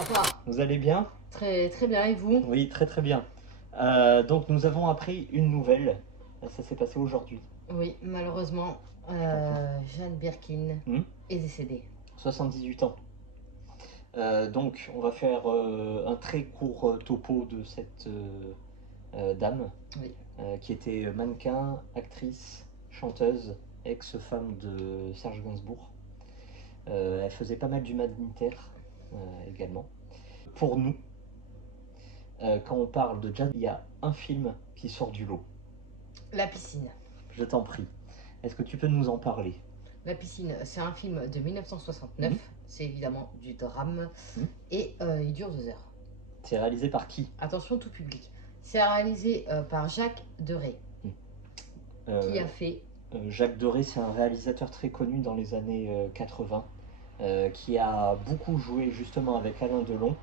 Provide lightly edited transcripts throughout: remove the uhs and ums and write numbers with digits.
Bonsoir. Vous allez bien? Très bien, et vous? Oui, très très bien. Donc nous avons appris une nouvelle. Ça s'est passé aujourd'hui. Oui, malheureusement, Jeanne Birkin Hmm. est décédée. 78 ans. Donc on va faire un très court topo de cette dame Oui. qui était mannequin, actrice, chanteuse, ex-femme de Serge Gainsbourg. Elle faisait pas mal d'humanitaire également. Pour nous, quand on parle de jazz, il y a un film qui sort du lot. La piscine. Je t'en prie. Est-ce que tu peux nous en parler? La piscine, c'est un film de 1969. Mhm. C'est évidemment du drame. Mhm. Et il dure 2 heures. C'est réalisé par qui? Attention, tout public. C'est réalisé par Jacques Deray, qui a fait... Jacques Deray, c'est un réalisateur très connu dans les années 80, qui a beaucoup joué justement avec Alain Delon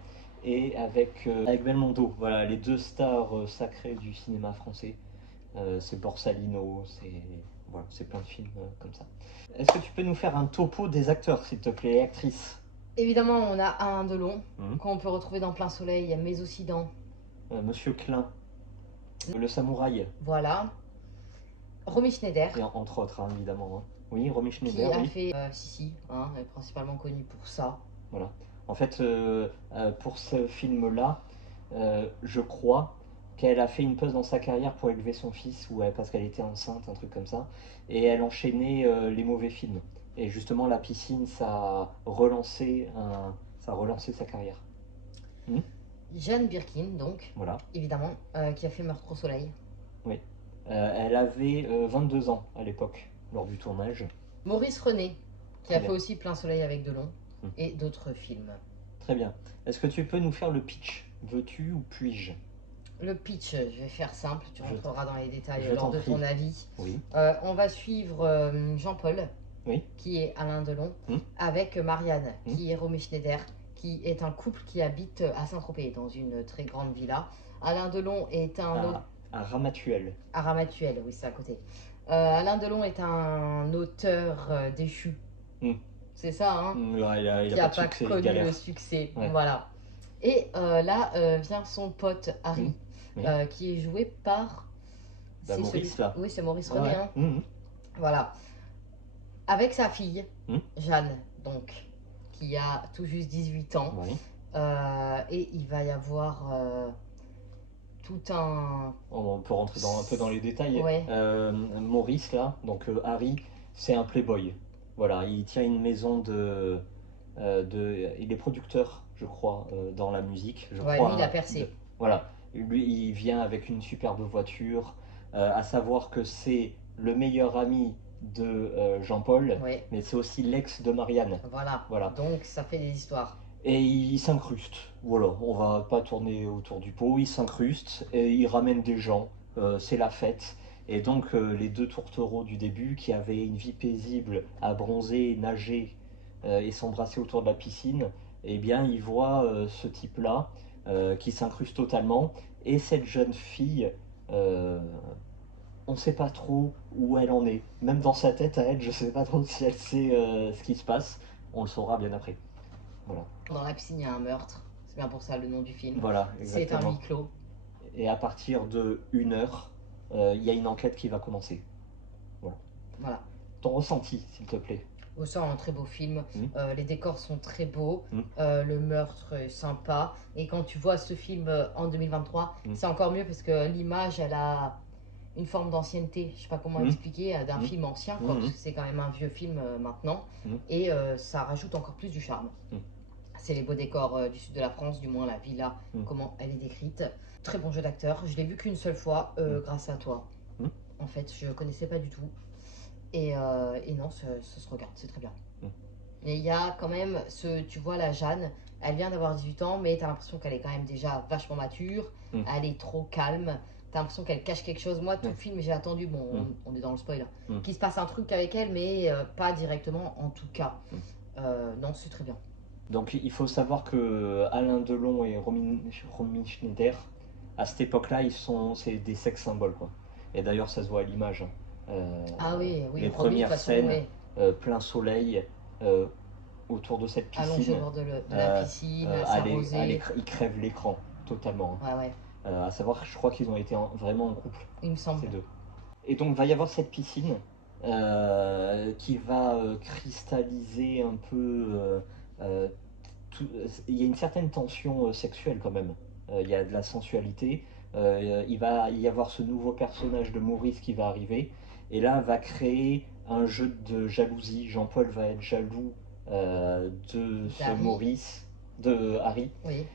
et avec Belmondo. Voilà, les deux stars sacrées du cinéma français. C'est Borsalino, voilà, c'est plein de films comme ça. Est-ce que tu peux nous faire un topo des acteurs, s'il te plaît, et actrices? Évidemment, on a Alain Delon, Mhm. qu'on peut retrouver dans Plein Soleil, mais aussi dans... Monsieur Klein, le samouraï, Voilà. Romy Schneider, et entre autres, hein, évidemment. Hein. Oui, Romy qui Schneider, a oui. fait Sissi, hein, elle est principalement connue pour ça. Voilà. En fait, pour ce film-là, je crois qu'elle a fait une pause dans sa carrière pour élever son fils, parce qu'elle était enceinte, un truc comme ça, et elle enchaînait les mauvais films. Et justement, la piscine, ça a relancé sa carrière. Hmm. Jeanne Birkin, donc, Voilà, évidemment, qui a fait Meurtre au soleil. oui. Elle avait 22 ans à l'époque, lors du tournage. Maurice René, qui Très a bien. fait aussi Plein Soleil avec Delon, Hmm. et d'autres films. Très bien. Est-ce que tu peux nous faire le pitch? Veux-tu ou puis-je? Le pitch, je vais faire simple, tu rentreras dans les détails je lors t'en de prie. ton avis. Oui. On va suivre Jean-Paul, Oui. qui est Alain Delon, Hmm. avec Marianne, Hmm. qui est Romy Schneider, qui est un couple qui habite à Saint-Tropez, dans une très grande villa. Alain Delon est un auteur... À Ramatuelle. À Ramatuelle, oui, c'est à côté. Alain Delon est un auteur déchu. Hmm. C'est ça, hein? Ouais, il Qui a n'a pas de pas succès, il connu galère. le succès. Ouais. Voilà. Et là vient son pote Harry, Oui. qui est joué par... Bah, c'est Maurice, là. Oui, c'est Maurice Ouais, René. ouais. Hein. Mhm. Voilà. Avec sa fille, Mhm. Jeanne, donc, qui a tout juste 18 ans. Oui. Et il va y avoir tout un... On peut rentrer un peu dans les détails. Ouais. Maurice, là, donc Harry, c'est un playboy. Voilà, il tient une maison il est producteur, je crois, dans la musique. Je Ouais, crois, lui, il a hein, percé. voilà, lui, il vient avec une superbe voiture. À savoir que c'est le meilleur ami de Jean-Paul, Ouais. mais c'est aussi l'ex de Marianne. Voilà. Voilà. Donc, ça fait des histoires. Et il s'incruste. Voilà, on va pas tourner autour du pot. Il s'incruste et il ramène des gens. C'est la fête. Et donc les deux tourtereaux du début qui avaient une vie paisible à bronzer, nager et s'embrasser autour de la piscine, eh bien ils voient ce type-là qui s'incruste totalement. Et cette jeune fille, on ne sait pas trop où elle en est. Même dans sa tête à elle, je ne sais pas trop si elle sait ce qui se passe. On le saura bien après. Voilà. Dans la piscine, il y a un meurtre. C'est bien pour ça le nom du film. Voilà, C'est un exactement. huis clos. Et à partir de 1 heure, il y a une enquête qui va commencer. Voilà. Voilà. Ton ressenti, s'il te plaît. C'est un très beau film. Les décors sont très beaux. Mm. Le meurtre est sympa. Et quand tu vois ce film en 2023, c'est encore mieux parce que l'image, elle a une forme d'ancienneté. Je sais pas comment expliquer, d'un film ancien, quoi, parce que c'est quand même un vieux film maintenant. Et ça rajoute encore plus du charme. C'est les beaux décors du sud de la France, du moins la villa, comment elle est décrite. Très bon jeu d'acteur. Je l'ai vu qu'une seule fois grâce à toi. En fait, je connaissais pas du tout. Et non, ça se regarde, c'est très bien. Mais il y a quand même tu vois la Jeanne, elle vient d'avoir 18 ans, mais t'as l'impression qu'elle est quand même déjà vachement mature. Elle est trop calme. T'as l'impression qu'elle cache quelque chose. Moi, tout le film, j'ai attendu, bon, on est dans le spoil, qu'il se passe un truc avec elle, mais pas directement en tout cas. Non, c'est très bien. Donc il faut savoir que Alain Delon et Romy Schneider, à cette époque-là, c'est des sex symboles, quoi. Et d'ailleurs, ça se voit à l'image. Ah oui, les Romy, premières de toute façon, scènes, ouais. plein soleil, autour de cette allongé au piscine. bord de la piscine, s'arroser. Ils crèvent l'écran totalement. Ouais, ouais. À savoir, je crois qu'ils ont été vraiment en couple, Il me semble. ces deux. Et donc, va y avoir cette piscine qui va cristalliser un peu. Il y a une certaine tension sexuelle quand même. Il y a de la sensualité. Il va y avoir ce nouveau personnage de Maurice qui va arriver. Et là, va créer un jeu de jalousie. Jean-Paul va être jaloux de ce Maurice, de Harry, oui.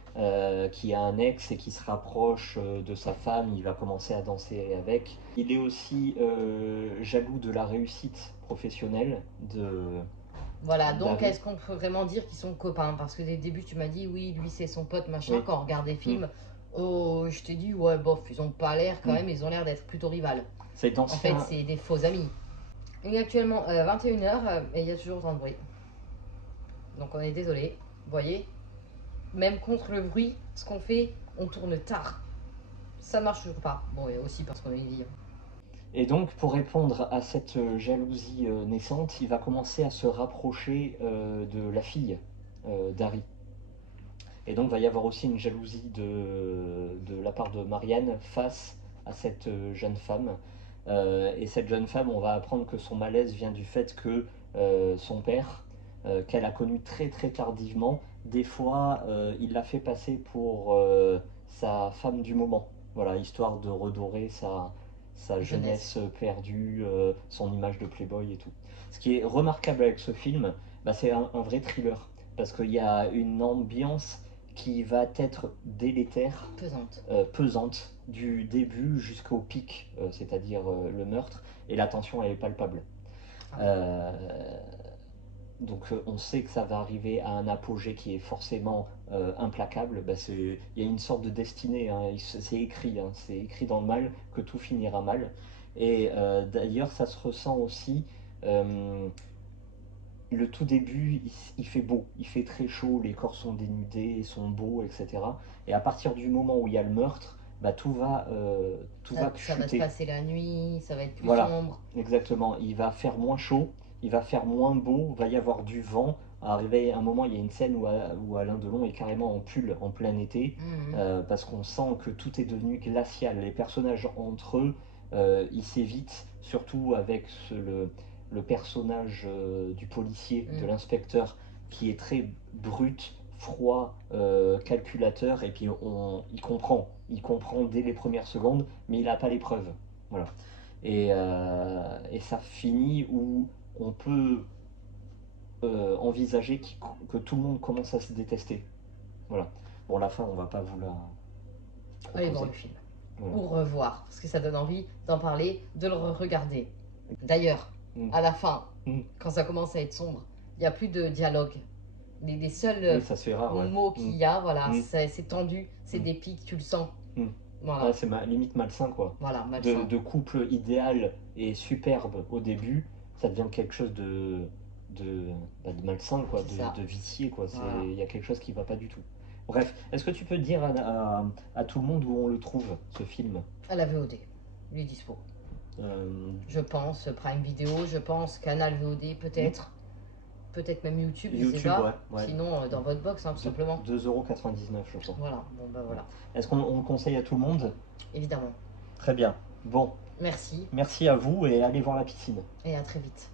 qui a un ex et qui se rapproche de sa femme. Il va commencer à danser avec. Il est aussi jaloux de la réussite professionnelle de... Voilà, donc est-ce qu'on peut vraiment dire qu'ils sont copains? Parce que dès le début, tu m'as dit, oui, lui c'est son pote, machin, oui. Quand on regarde des films, oh, je t'ai dit, ouais, bof, ils ont pas l'air quand même, ils ont l'air d'être plutôt rivales. En fait, c'est des faux amis. Il est actuellement 21h et il y a toujours autant de bruit. Donc on est désolé, vous voyez, même contre le bruit, ce qu'on fait, on tourne tard. Ça marche toujours pas. Bon, et aussi parce qu'on a une vie. Et donc, pour répondre à cette jalousie naissante, il va commencer à se rapprocher de la fille d'Harry. Et donc, il va y avoir aussi une jalousie de la part de Marianne face à cette jeune femme. Et cette jeune femme, on va apprendre que son malaise vient du fait que son père, qu'elle a connu très très tardivement, des fois, il l'a fait passer pour sa femme du moment. Voilà, histoire de redorer sa jeunesse perdue, son image de playboy et tout. Ce qui est remarquable avec ce film, bah, c'est un vrai thriller, parce qu'il y a une ambiance qui va être délétère, pesante du début jusqu'au pic, c'est-à-dire le meurtre, et la tension elle est palpable. Donc on sait que ça va arriver à un apogée qui est forcément implacable. Bah, il y a une sorte de destinée, hein. C'est écrit dans le mal que tout finira mal. Et d'ailleurs ça se ressent aussi. Le tout début, il fait beau, il fait très chaud, les corps sont dénudés, sont beaux, etc. Et à partir du moment où il y a le meurtre, bah, tout va chuter. Ça va se passer la nuit, ça va être plus sombre. Exactement, il va faire moins chaud, il va faire moins beau, il va y avoir du vent. Arrivé à un moment, il y a une scène où Alain Delon est carrément en pull en plein été, parce qu'on sent que tout est devenu glacial. Les personnages entre eux, ils s'évitent, surtout avec le personnage du policier, de l'inspecteur, qui est très brut, froid, calculateur, et puis il comprend dès les premières secondes, mais il n'a pas les preuves. Voilà. Et ça finit où on peut envisager que tout le monde commence à se détester. Voilà. Bon, la fin, on va pas vous la proposer. Allez voir le film. Voilà. Ou revoir, parce que ça donne envie d'en parler, de le regarder. D'ailleurs, à la fin, quand ça commence à être sombre, il n'y a plus de dialogue. Les seuls mots qu'il y a, voilà, c'est tendu, c'est des pics, tu le sens. Voilà. Ouais, c'est limite malsain, quoi. Voilà, malsain. De couple idéal et superbe au début, ça devient quelque chose de malsain, quoi, de vicié, quoi. Il y a quelque chose qui va pas du tout. Bref, est-ce que tu peux dire à tout le monde où on le trouve, ce film? À la VOD, il est dispo. Je pense Prime Video, je pense Canal VOD peut-être. Peut-être même YouTube, je sais pas. Ouais. Sinon, dans votre box, hein, tout simplement. 2,99 €, je crois. Voilà, bon bah voilà. Est-ce qu'on le conseille à tout le monde? Évidemment. Très bien. Bon. Merci. Merci à vous et allez voir la piscine. Et à très vite.